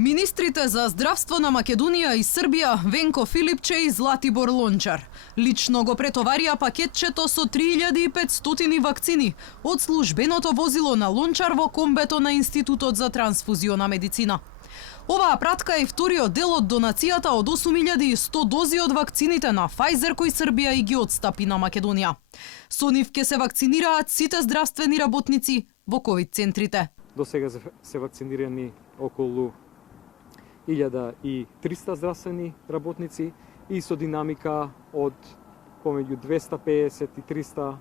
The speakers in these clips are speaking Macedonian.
Министрите за здравство на Македонија и Србија Венко Филипче и Златибор Лончар лично го претоварија пакетчето со 3500 вакцини од службеното возило на Лончар во комбето на Институтот за трансфузиона медицина. Оваа пратка е вториот дел од донацијата од 8100 дози од вакцините на Pfizer кои Србија и ги отстапи на Македонија. Со нив ќе се вакцинираат сите здравствени работници во ковид центрите. До сега се вакцинирани околу 1300 здравствени работници и со динамика од помеѓу 250 и 300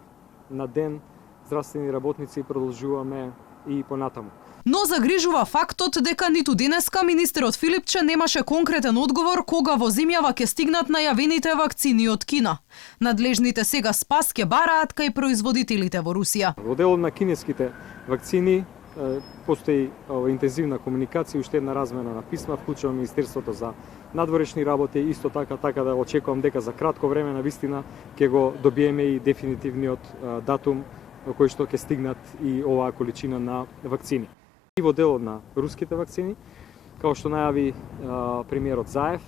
на ден здравствени работници продолжуваме и понатаму. Но загрижува фактот дека ниту денеска министерот Филипче немаше конкретен одговор кога во земјава ќе стигнат најавените вакцини од Кина. Надлежните сега спас ќе бараат кај производителите во Русија. Во делот на кинеските вакцини постои интензивна комуникација и уште една размена на писма, вклучува Министерството за надворешни работи, исто така да очекувам дека за кратко време на вистина ќе го добиеме и дефинитивниот датум во кој што ќе стигнат и оваа количина на вакцини. И во делот на руските вакцини, како што најави премиерот Заев,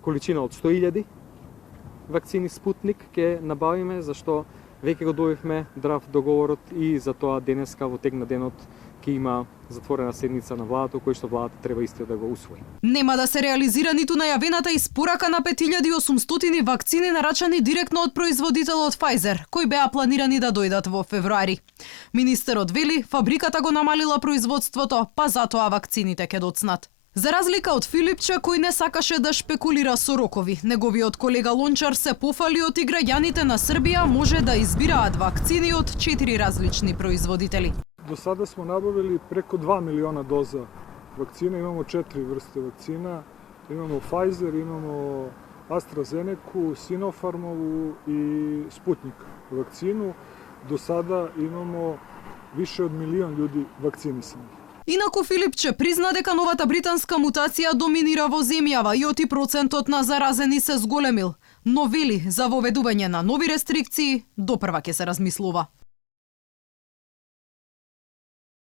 количина од 100.000 вакцини Спутник ќе набавиме, зашто веќе го добивме драв договорот и за тоа денеска во тек на денот ќе има затворена седница на владата, кој што владата треба исто да го усвои. Нема да се реализира ниту најавената испорака на 5800 вакцини нарачани директно од производителот Pfizer, кои беа планирани да дојдат во февруари. Министерот вели, фабриката го намалила производството, па затоа вакцините ќе доцнат. За разлика од Филипче, кој не сакаше да шпекулира со рокови, неговиот колега Лончар се пофали од и граѓаните на Србија може да избираат вакцини од 4 различни производители. До сада смо набавили преко 2 милиона доза вакцина, имамо 4 врсте вакцина, имамо Pfizer, имамо AstraZeneca, Sinopharmovu и Sputnik вакцину. До сада имамо више од 1 милион људи вакцинисани. Инаку Филипче призна дека новата британска мутација доминира во земјава и оти процентот на заразени се зголемил, но вели за воведување на нови рестрикции допрва ќе се размислува.